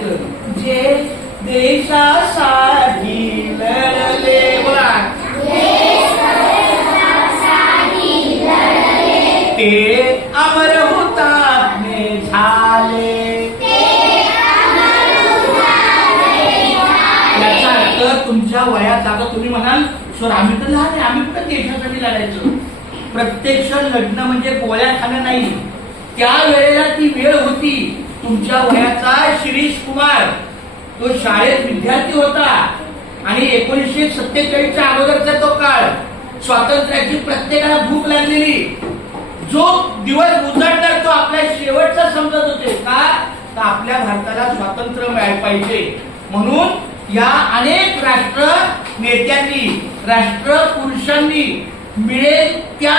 म्हणायचं. जे देशासाठी लढले, बोला, ते अमर हुतात्मे झाले. याचा अर्थ तुमच्या वयात, आता तुम्ही म्हणाल सर आम्ही तर लहान आहे, आम्ही कुठं देशासाठी लढायचो. प्रत्यक्ष लढणं म्हणजे गोळ्या खाणं नाही. त्या वेळेला ती वेळ होती. तुमच्या वयाचा शिरीष कुमार तो शाळेत विद्यार्थी होता आणि 1947च्या अगोदरचा तो काळ, स्वातंत्र्याची प्रत्येकाला भूक लागलेली. जो दिवस उजाडणार तो आपल्या शेवटचा समजत होते. का तर आपल्या भारताला स्वातंत्र्य मिळायला पाहिजे म्हणून या अनेक राष्ट्र नेत्यांनी, राष्ट्र पुरुषांनी मिळेल त्या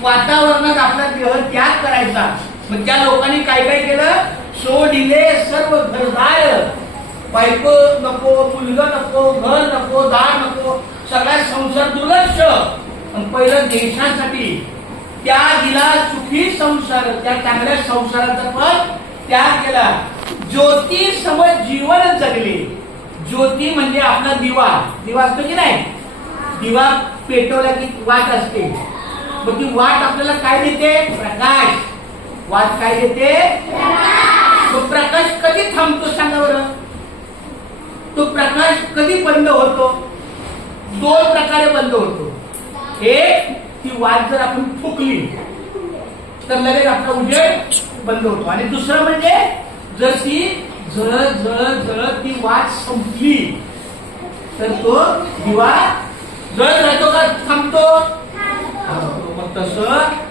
वातावरणात आपला देह त्याग करायचा. मग त्या लोकांनी काय काय केलं? सोडिले सर्व घरदार, बायको नको, मुलगा नको, घर नको, दार नको, सगळा संसार दुर्लक्ष. पहिलं देशासाठी त्या दिला सुखी संसार, त्या चांगल्या संसाराचा पण त्याग केला. ज्योती समज जीवन जगले. ज्योती म्हणजे आपला दिवा. दिवा असतो की नाही? दिवा पेटवला की वाट असते. मग ती वाट आपल्याला काय देते? प्रकाश. वाट काय देते? तो प्रकाश कधी थांबतो सांगा बरं? तो प्रकाश कधी बंद होतो? दोन प्रकारे बंद होतो. एक, ती वाट जर आपण फुकली तर लगेच आपला उजेड बंद होतो. आणि दुसरं म्हणजे जर ती जळत जळत जळत ती वाट संपली तर तो दिवा जळत राहतो का थांबतो? मग तसं